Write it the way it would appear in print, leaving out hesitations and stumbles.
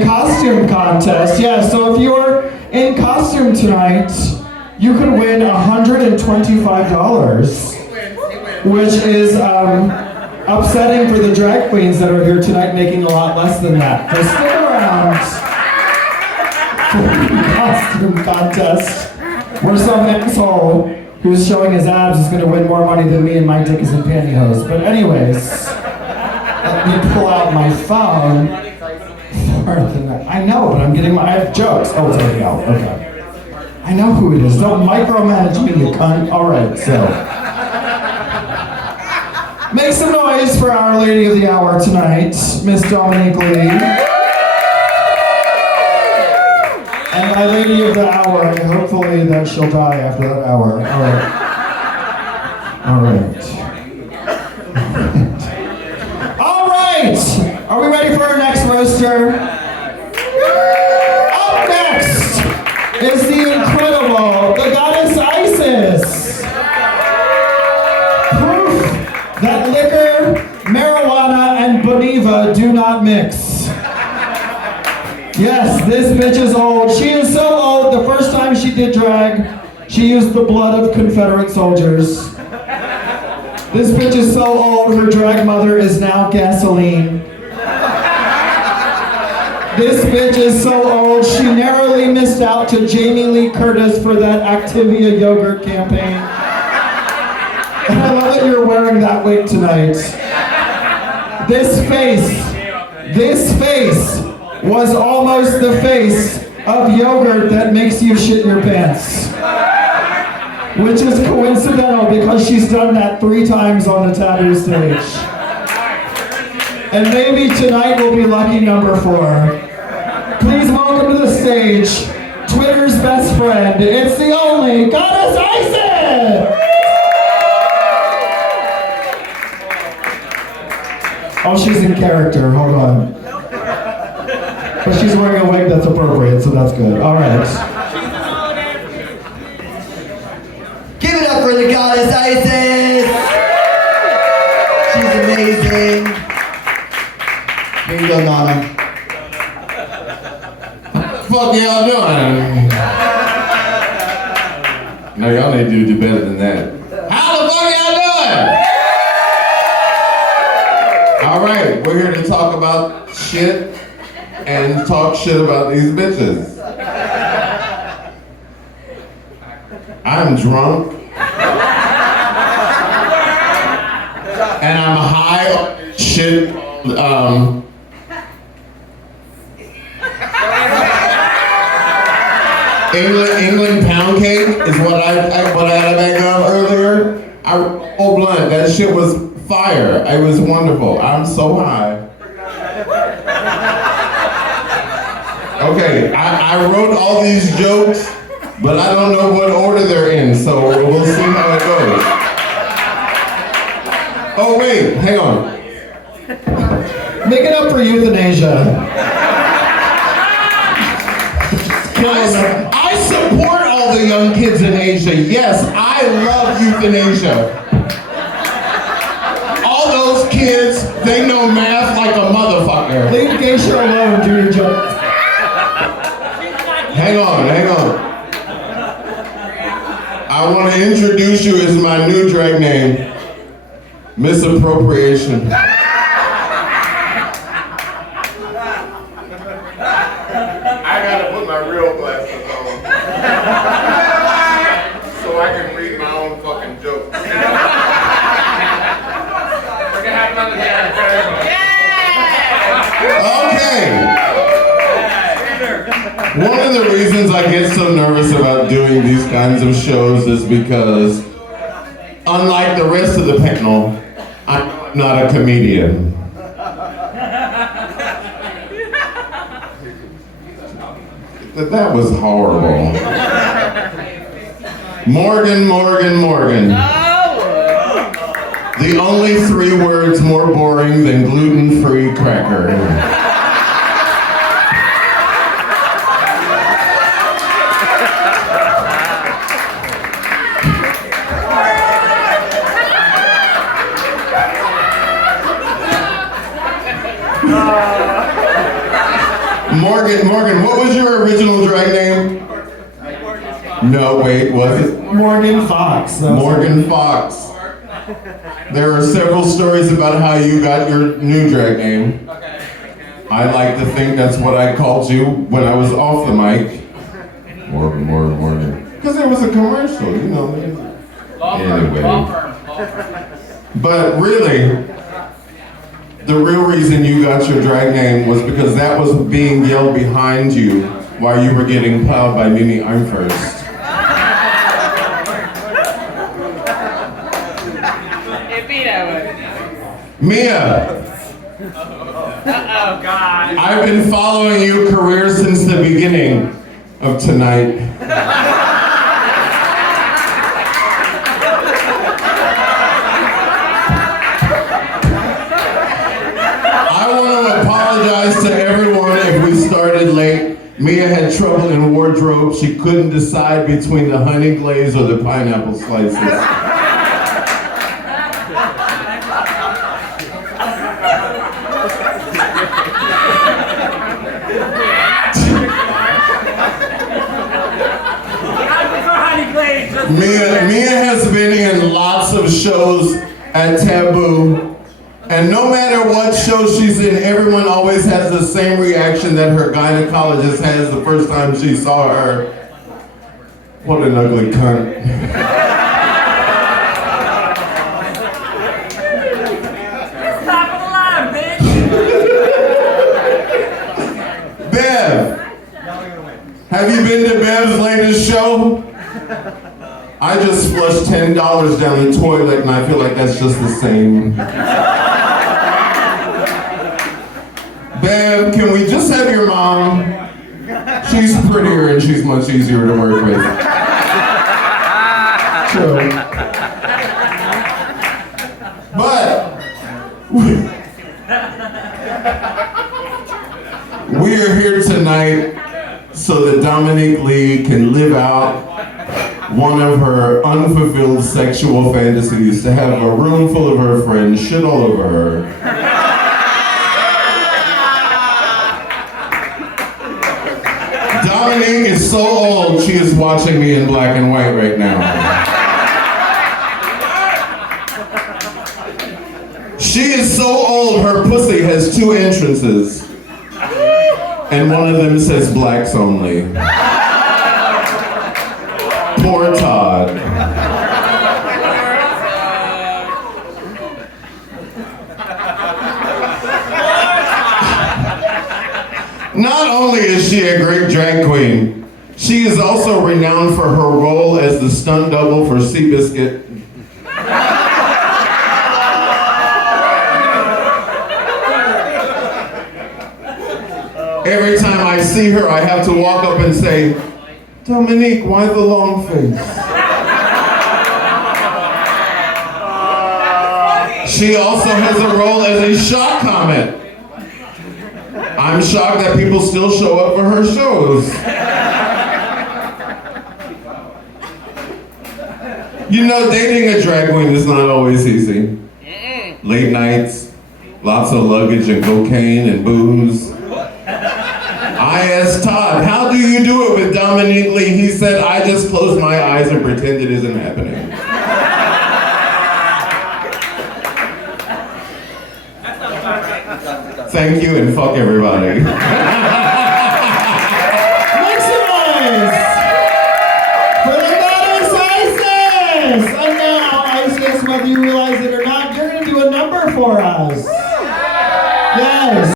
a costume contest. Yeah, so if you're in costume tonight, you could win $125, which is upsetting for the drag queens that are here tonight making a lot less than that. So stick around for the costume contest, where some asshole who's showing his abs is going to win more money than me and my dick is in pantyhose. But anyways, let me pull out my phone. I know, but I have jokes. Oh, there we go. Okay. I know who it is. Don't micromanage me, you cunt. All right, so. Make some noise for Our Lady of the Hour tonight, Miss Dominique Lee. And My Lady of the Hour, and hopefully that she'll die after that hour. All right. All right. All right. Are we ready for our next roaster? Up next is the incredible, the goddess Isis. Proof that liquor, marijuana, and Boniva do not mix. Yes, this bitch is old. She is so old, the first time she did drag, she used the blood of Confederate soldiers. This bitch is so old, her drag mother is now gasoline. This bitch is so old, she narrowly missed out to Jamie Lee Curtis for that Activia yogurt campaign. And I love that you're wearing that wig tonight. This face was almost the face of yogurt that makes you shit your pants. Which is coincidental because she's done that 3 times on the taboo stage. And maybe tonight will be lucky number 4. Please welcome to the stage, Twitter's best friend. It's the only Goddess Isis! Oh, she's in character, hold on. But she's wearing a wig that's appropriate, so that's good. All right. Give it up for the Goddess Isis! She's amazing. Here you go, Mama. What the fuck y'all doing? No, y'all need to do better than that. How the fuck y'all doing? All right, we're here to talk about shit and talk shit about these bitches. I'm drunk. And I'm high on shit. England pound cake is what I had a bag of earlier. I rolled blunt. That shit was fire. It was wonderful. I'm so high. Okay, I wrote all these jokes, but I don't know what order they're in, so we'll see how it goes. Oh wait, hang on. Make it up for euthanasia. I support all the young kids in Asia. Yes, I love euthanasia. All those kids, they know math like a motherfucker. Leave geisha alone, do your joke. Hang on. I want to introduce you as my new drag name, Misappropriation. I gotta put my real glasses on so I can read my own fucking jokes. Okay. One of the reasons I get so nervous about doing these kinds of shows is because, unlike the rest of the panel, I'm not a comedian. That was horrible. Morgan. The only 3 words more boring than gluten-free cracker. Morgan, what was your original drag name? No, wait, was it? Morgan Fox. That was- Morgan Fox. There are several stories about how you got your new drag name. I like to think that's what I called you when I was off the mic. Morgan. Because there was a commercial, you know. Anyway. But really, the real reason you got your drag name was because that was being yelled behind you while you were getting plowed by Mimi I'm First. Mia, Oh, God. I've been following your career since the beginning of tonight. I want to apologize to everyone if we started late. Mia had trouble in wardrobe. She couldn't decide between the honey glaze or the pineapple slices. Mia has been in lots of shows at Taboo, and no matter what show she's in, everyone always has the same reaction that her gynecologist has the first time she saw her. What an ugly cunt. Top of the line, bitch. Bev, have you been to Bev's latest show? I just flushed $10 down the toilet and I feel like that's just the same. Bev, can we just have your mom? She's prettier and she's much easier to work with. True. But we are here tonight so that Dominique Lee can live out one of her unfulfilled sexual fantasies, to have a room full of her friends shit all over her. Dominique is so old, she is watching me in black and white right now. She is so old, her pussy has 2 entrances. And one of them says blacks only. Poor Todd. Not only is she a great drag queen, she is also renowned for her role as the stunt double for Seabiscuit. Every time I see her, I have to walk up and say, Dominique, why the long face? She also has a role as a shock comic. I'm shocked that people still show up for her shows. You know, dating a drag queen is not always easy. Late nights, lots of luggage and cocaine and booze. I asked Todd, how do you do it with Dominique Lee? He said, I just close my eyes and pretend it isn't happening. Thank you and fuck everybody. Make some noise for the goddess Isis! And now, Isis, whether you realize it or not, you're going to do a number for us. Yes.